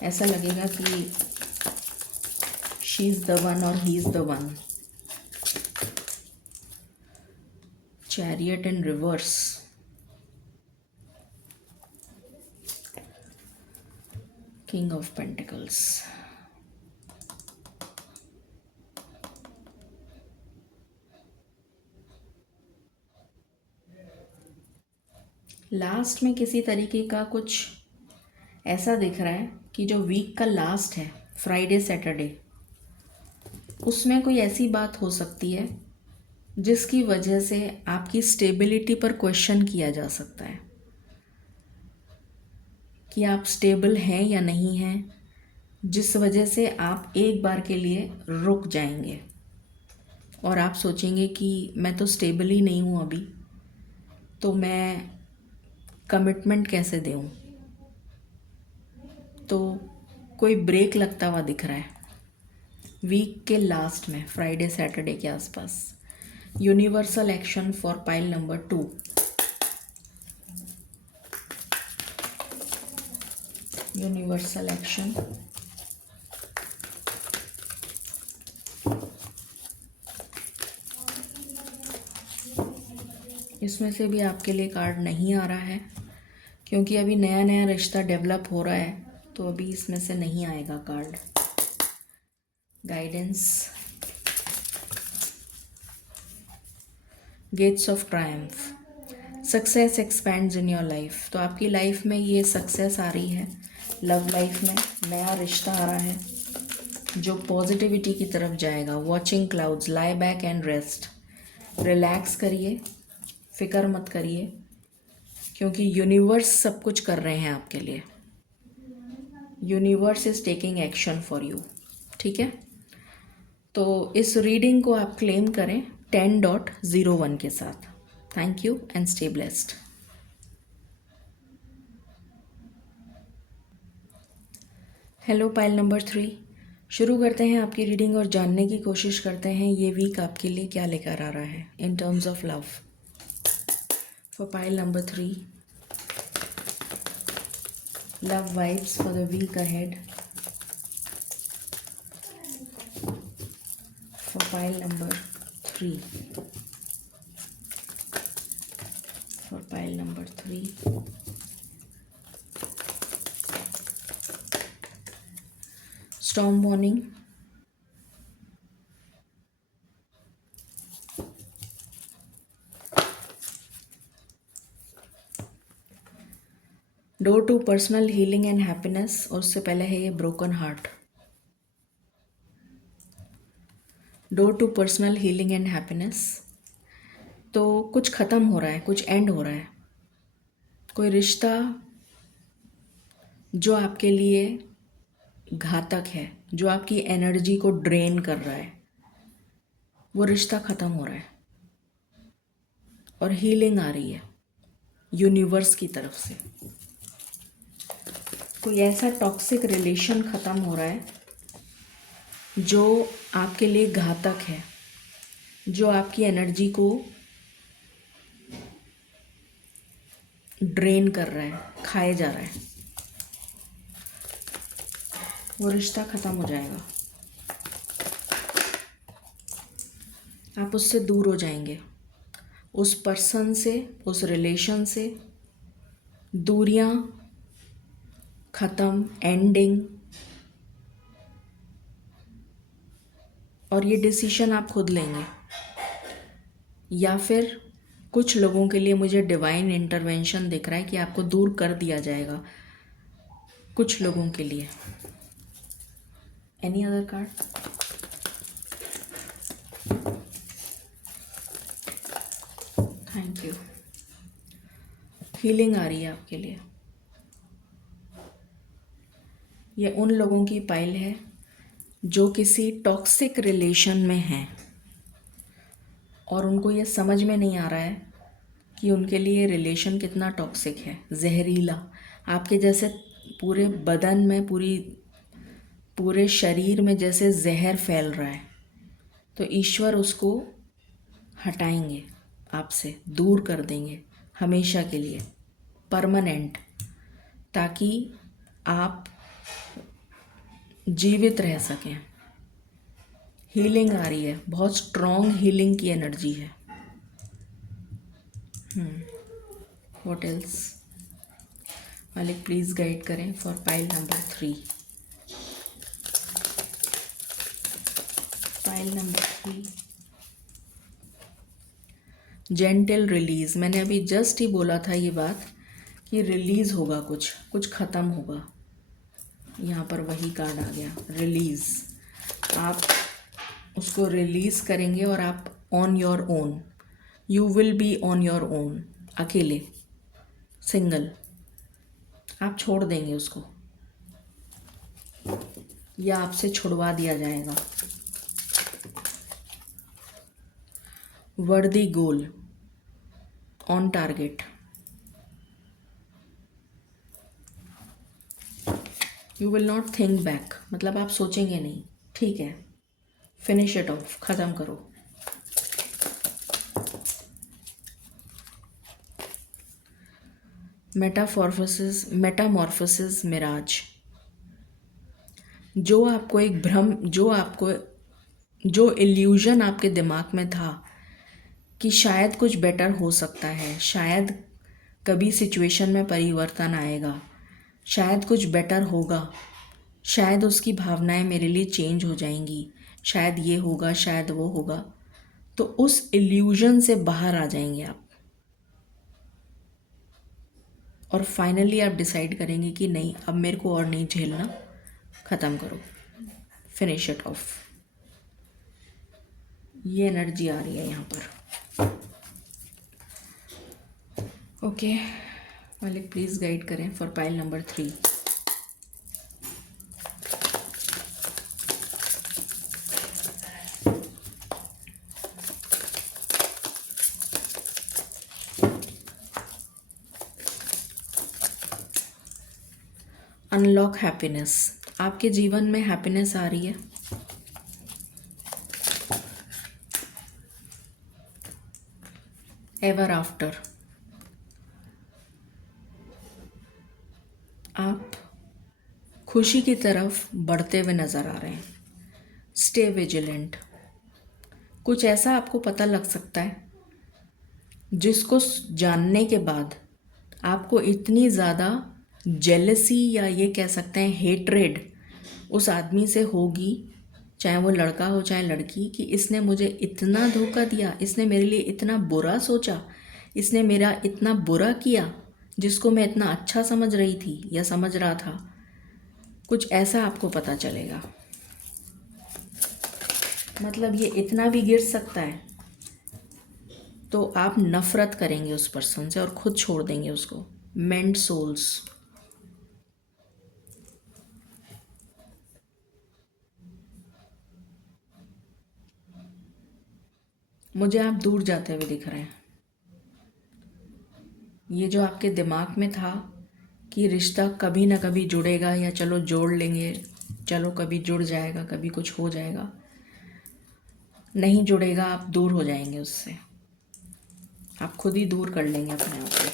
ऐसा लगेगा कि शी इज़ द वन और he is the one. Chariot in reverse, king of pentacles, last में किसी तरीके का कुछ ऐसा दिख रहा है कि जो वीक का लास्ट है, फ्राइडे सैटरडे, उसमें कोई ऐसी बात हो सकती है जिसकी वजह से आपकी स्टेबिलिटी पर क्वेश्चन किया जा सकता है कि आप स्टेबल हैं या नहीं हैं, जिस वजह से आप एक बार के लिए रुक जाएंगे और आप सोचेंगे कि मैं तो स्टेबल ही नहीं हूँ अभी, तो मैं कमिटमेंट कैसे दूँ। तो कोई ब्रेक लगता हुआ दिख रहा है वीक के लास्ट में, फ्राइडे सैटरडे के आसपास। Universal action for pile number 2, universal action, इसमें से भी आपके लिए कार्ड नहीं आ रहा है क्योंकि अभी नया नया रिश्ता डेवलप हो रहा है, तो अभी इसमें से नहीं आएगा card. Guidance, gates of triumph, success expands in your life. तो आपकी लाइफ में ये सक्सेस आ रही है, लव लाइफ में नया रिश्ता आ रहा है जो पॉजिटिविटी की तरफ जाएगा। Watching clouds, lie back and rest, relax करिए, फिक्र मत करिए, क्योंकि यूनिवर्स सब कुछ कर रहे हैं आपके लिए। Universe is taking action for you, ठीक है। तो इस रीडिंग को आप क्लेम करें 10.01 के साथ। Thank you and stay blessed. Hello pile number 3, शुरू करते हैं आपकी रीडिंग और जानने की कोशिश करते हैं ये वीक आपके लिए क्या लेकर आ रहा है in terms of love. For pile number 3, love vibes for the week ahead. For pile number 3, for pile number 3, storm warning, door to personal healing and happiness, और उससे पहले है ये broken heart. Door to personal healing and happiness, तो कुछ ख़त्म हो रहा है, कुछ एंड हो रहा है, कोई रिश्ता जो आपके लिए घातक है, जो आपकी एनर्जी को ड्रेन कर रहा है, वो रिश्ता ख़त्म हो रहा है और हीलिंग आ रही है यूनिवर्स की तरफ से। कोई ऐसा टॉक्सिक रिलेशन ख़त्म हो रहा है जो आपके लिए घातक है, जो आपकी एनर्जी को ड्रेन कर रहा है, खाए जा रहा है। वो रिश्ता ख़त्म हो जाएगा, आप उससे दूर हो जाएंगे, उस पर्सन से, उस रिलेशन से। दूरियां ख़त्म, एंडिंग। और ये डिसीजन आप खुद लेंगे, या फिर कुछ लोगों के लिए मुझे डिवाइन इंटरवेंशन दिख रहा है कि आपको दूर कर दिया जाएगा, कुछ लोगों के लिए। Any other card? Thank you. Healing आ रही है आपके लिए। ये उन लोगों की पाइल है जो किसी टॉक्सिक रिलेशन में हैं और उनको ये समझ में नहीं आ रहा है कि उनके लिए रिलेशन कितना टॉक्सिक है, जहरीला। आपके जैसे पूरे बदन में, पूरे शरीर में जैसे जहर फैल रहा है, तो ईश्वर उसको हटाएंगे, आपसे दूर कर देंगे हमेशा के लिए, परमानेंट, ताकि आप जीवित रह सकें। हीलिंग आ रही है, बहुत स्ट्रॉन्ग हीलिंग की एनर्जी है। What else? मालिक प्लीज़ गाइड करें for pile number 3। Pile number 3, gentle release. मैंने अभी जस्ट ही बोला था ये बात कि रिलीज़ होगा, कुछ ख़त्म होगा। यहाँ पर वही कार्ड आ गया, रिलीज़। आप उसको रिलीज़ करेंगे और आप on your own, you will be on your own, अकेले, सिंगल। आप छोड़ देंगे उसको, या आपसे छुड़वा दिया जाएगा। Worthy goal, on target. You will not think back, मतलब आप सोचेंगे नहीं, ठीक है, फिनिश इट ऑफ, ख़त्म करो। मेटामॉर्फोसिस मिराज। जो आपको एक भ्रम, जो इल्यूजन आपके दिमाग में था कि शायद कुछ बेटर हो सकता है, शायद कभी सिचुएशन में परिवर्तन आएगा, शायद कुछ बेटर होगा, शायद उसकी भावनाएं मेरे लिए चेंज हो जाएंगी, शायद ये होगा, शायद वो होगा, तो उस इल्यूजन से बाहर आ जाएंगे आप। और फाइनली आप डिसाइड करेंगे कि नहीं, अब मेरे को और नहीं झेलना, ख़त्म करो, फिनिश इट ऑफ। ये एनर्जी आ रही है यहाँ पर। ओके मालिक प्लीज़ गाइड करें for pile number 3। Unlock happiness. आपके जीवन में हैप्पीनेस आ रही है। Ever after. आप खुशी की तरफ बढ़ते हुए नज़र आ रहे हैं। Stay vigilant. कुछ ऐसा आपको पता लग सकता है जिसको जानने के बाद आपको इतनी ज़्यादा जेलसी, या ये कह सकते हैं हेट्रेड, उस आदमी से होगी, चाहे वो लड़का हो चाहे लड़की, कि इसने मुझे इतना धोखा दिया, इसने मेरे लिए इतना बुरा सोचा, इसने मेरा इतना बुरा किया, जिसको मैं इतना अच्छा समझ रही थी या समझ रहा था। कुछ ऐसा आपको पता चलेगा, मतलब ये इतना भी गिर सकता है, तो आप नफ़रत करेंगे उस पर्सन से और खुद छोड़ देंगे उसको। मेंट सोल्स। मुझे आप दूर जाते हुए दिख रहे हैं। ये जो आपके दिमाग में था कि रिश्ता कभी ना कभी जुड़ेगा, या चलो जोड़ लेंगे, चलो कभी जुड़ जाएगा, कभी कुछ हो जाएगा, नहीं जुड़ेगा, आप दूर हो जाएंगे उससे। आप खुद ही दूर कर लेंगे अपने आप को।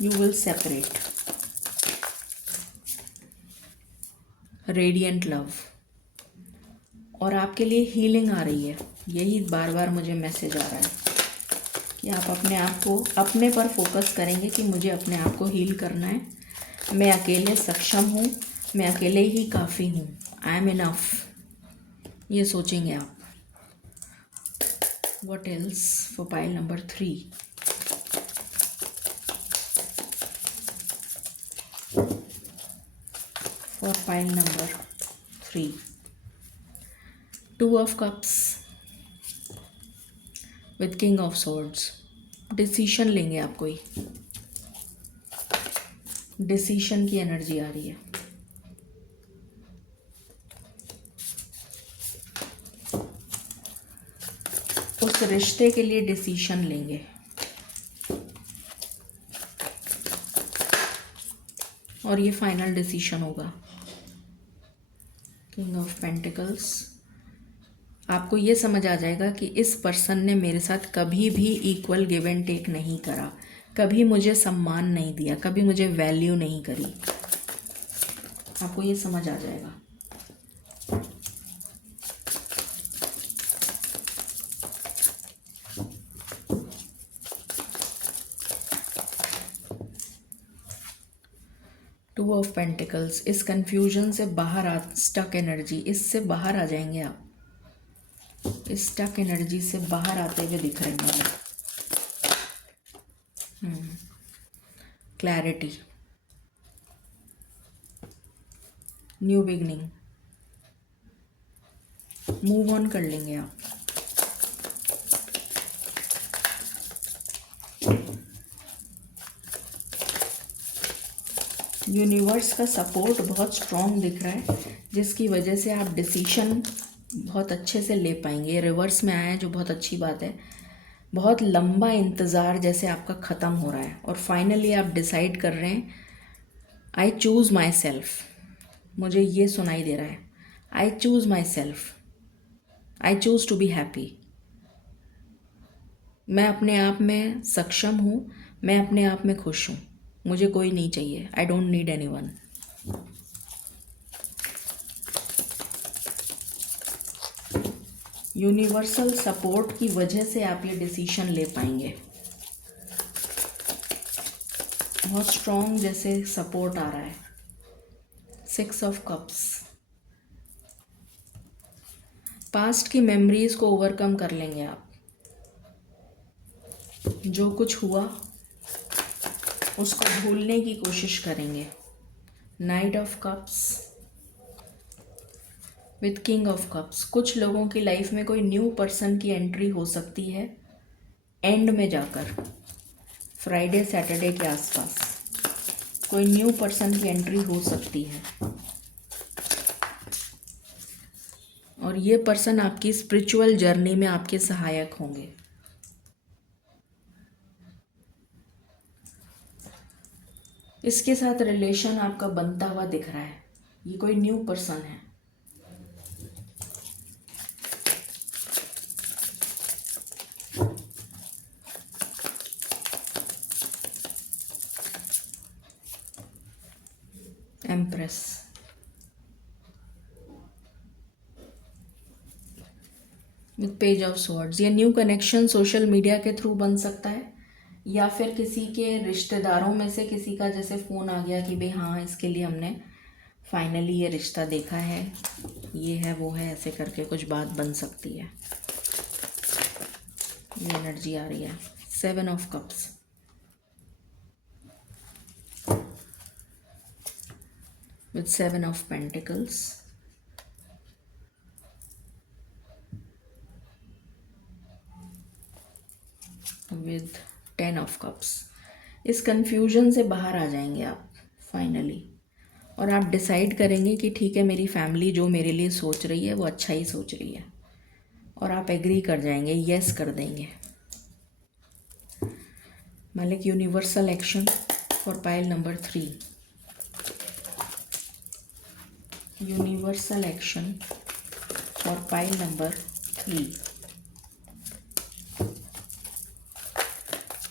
You will separate. Radiant love. और आपके लिए हीलिंग आ रही है। यही बार बार मुझे मैसेज आ रहा है कि आप अपने आप को, अपने पर फोकस करेंगे कि मुझे अपने आप को हील करना है। मैं अकेले सक्षम हूँ, मैं अकेले ही काफ़ी हूँ। आई एम इनफ, ये सोचेंगे आप। What else for pile number 3? For pile number 3, 2 of cups with king of swords. Decision लेंगे आप कोई, डिसीशन की एनर्जी आ रही है। उस रिश्ते के लिए डिसीशन लेंगे, और ये फाइनल डिसीशन होगा। King of pentacles. आपको ये समझ आ जाएगा कि इस पर्सन ने मेरे साथ कभी भी इक्वल गिव एंड टेक नहीं करा, कभी मुझे सम्मान नहीं दिया, कभी मुझे वैल्यू नहीं करी। आपको ये समझ आ जाएगा। Two of pentacles. इस कंफ्यूजन से बाहर आ, स्टक एनर्जी, इससे बाहर आ जाएंगे आप। इस स्टक एनर्जी से बाहर आते हुए दिख रहे हैं। Clarity, new beginning, move on कर लेंगे आप। यूनिवर्स का सपोर्ट बहुत स्ट्रॉन्ग दिख रहा है, जिसकी वजह से आप डिसीशन बहुत अच्छे से ले पाएंगे। रिवर्स में आया है, जो बहुत अच्छी बात है। बहुत लंबा इंतज़ार जैसे आपका ख़त्म हो रहा है, और फाइनली आप डिसाइड कर रहे हैं, आई चूज़ माई सेल्फ। मुझे ये सुनाई दे रहा है, I choose myself, I choose to be happy. मैं अपने आप में सक्षम हूँ, मैं अपने आप में खुश हूँ, मुझे कोई नहीं चाहिए। I don't need any one. Universal support की वजह से आप ये डिसीशन ले पाएंगे। बहुत स्ट्रॉन्ग जैसे सपोर्ट आ रहा है। 6 ऑफ कप्स। पास्ट की मेमोरीज को ओवरकम कर लेंगे आप। जो कुछ हुआ उसको भूलने की कोशिश करेंगे। Night of cups with king of cups. कुछ लोगों की लाइफ में कोई न्यू पर्सन की एंट्री हो सकती है एंड में जाकर, फ्राइडे सैटरडे के आसपास कोई न्यू पर्सन की एंट्री हो सकती है, और ये पर्सन आपकी स्पिरिचुअल जर्नी में आपके सहायक होंगे। इसके साथ रिलेशन आपका बनता हुआ दिख रहा है। ये कोई न्यू पर्सन है। Empress. With page of swords. ये न्यू कनेक्शन सोशल मीडिया के थ्रू बन सकता है, या फिर किसी के रिश्तेदारों में से किसी का जैसे फ़ोन आ गया कि भाई हाँ, इसके लिए हमने फाइनली ये रिश्ता देखा है, ये है वो है, ऐसे करके कुछ बात बन सकती है। ये एनर्जी आ रही है। 7 of cups. With 7 of pentacles. With 10 of cups. इस कंफ्यूजन से बाहर आ जाएंगे आप फाइनली, और आप डिसाइड करेंगे कि ठीक है, मेरी फैमिली जो मेरे लिए सोच रही है वो अच्छा ही सोच रही है, और आप एग्री कर जाएंगे, यस कर देंगे। मालिक universal action for pile number 3। Universal action for pile number 3।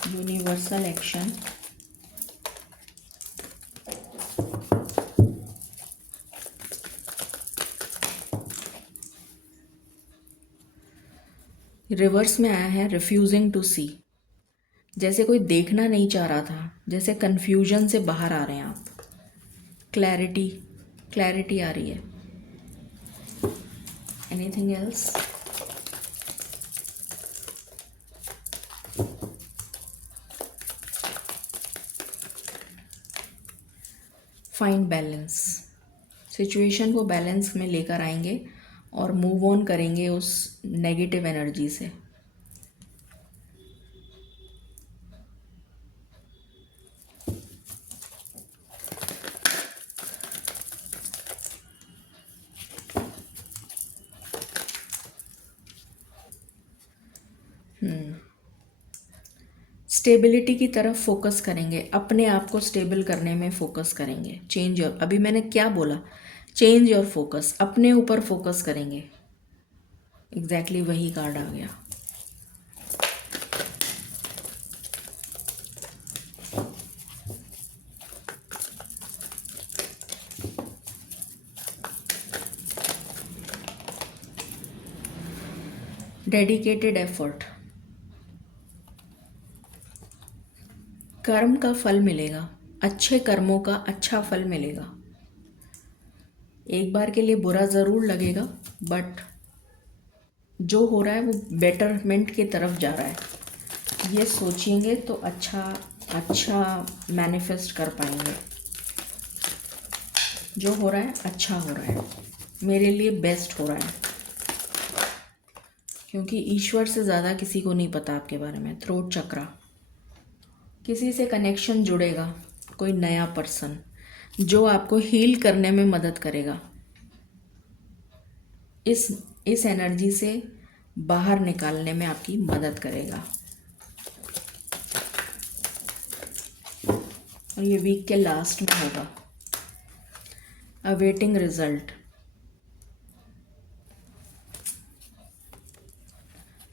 Universal action reverse में आया है रिफ्यूजिंग टू सी। जैसे कोई देखना नहीं चाह रहा था, जैसे कन्फ्यूजन से बाहर आ रहे हैं आप। क्लैरिटी, क्लैरिटी आ रही है। Anything else? Find balance. Situation को बैलेंस में लेकर आएंगे और मूव ऑन करेंगे उस नेगेटिव एनर्जी से। स्टेबिलिटी की तरफ फोकस करेंगे, अपने आप को स्टेबल करने में फोकस करेंगे। चेंज योर, अभी मैंने क्या बोला, चेंज योर फोकस, अपने ऊपर फोकस करेंगे। एग्जैक्टली वही कार्ड आ गया। डेडिकेटेड एफर्ट, कर्म का फल मिलेगा, अच्छे कर्मों का अच्छा फल मिलेगा। एक बार के लिए बुरा ज़रूर लगेगा, बट जो हो रहा है वो बेटरमेंट की तरफ जा रहा है। ये सोचेंगे तो अच्छा अच्छा मैनिफेस्ट कर पाएंगे। जो हो रहा है अच्छा हो रहा है, मेरे लिए बेस्ट हो रहा है, क्योंकि ईश्वर से ज़्यादा किसी को नहीं पता आपके बारे में। थ्रोट चक्रा, किसी से कनेक्शन जुड़ेगा, कोई नया पर्सन जो आपको हील करने में मदद करेगा, इस एनर्जी से बाहर निकालने में आपकी मदद करेगा। और ये वीक के लास्ट में होगा। अवेटिंग रिजल्ट,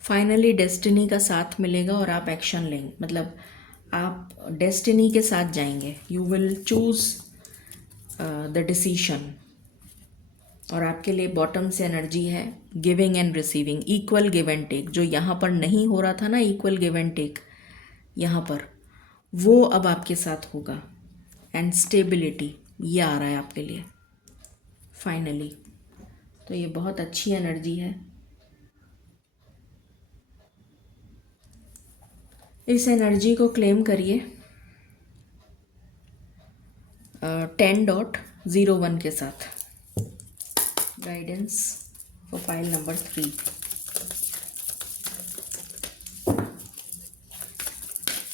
फाइनली डेस्टिनी का साथ मिलेगा और आप एक्शन लेंगे, मतलब आप डेस्टिनी के साथ जाएंगे। You will choose the decision. और आपके लिए बॉटम से एनर्जी है giving and receiving, equal give and take. जो यहाँ पर नहीं हो रहा था ना, इक्वल गिव एंड टेक यहाँ पर, वो अब आपके साथ होगा। एंड स्टेबिलिटी, ये आ रहा है आपके लिए फाइनली। तो ये बहुत अच्छी एनर्जी है। इस एनर्जी को क्लेम करिए 10.01 के साथ। Guidance for pile number 3।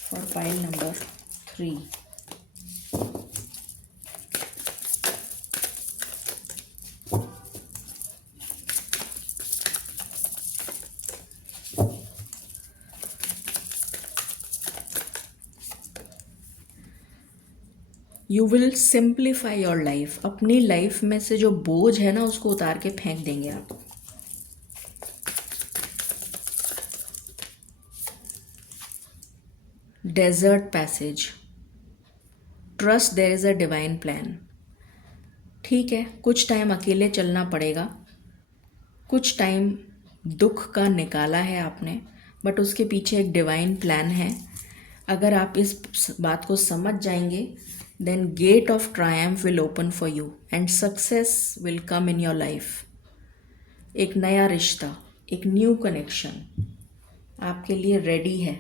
For pile number 3। You will simplify your life. अपनी लाइफ में से जो बोझ है ना, उसको उतार के फेंक देंगे आप। Desert passage, trust there is a divine plan. ठीक है, कुछ टाइम अकेले चलना पड़ेगा, कुछ टाइम दुख का निकाला है आपने, बट उसके पीछे एक डिवाइन प्लान है। अगर आप इस बात को समझ जाएंगे, then gate of triumph will open for you and success will come in your life. एक नया रिश्ता, एक न्यू कनेक्शन आपके लिए रेडी है।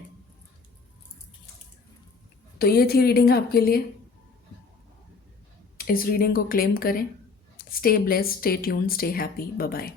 तो ये थी रीडिंग आपके लिए। इस रीडिंग को क्लेम करें। Stay blessed, stay tune, stay happy. Bye bye.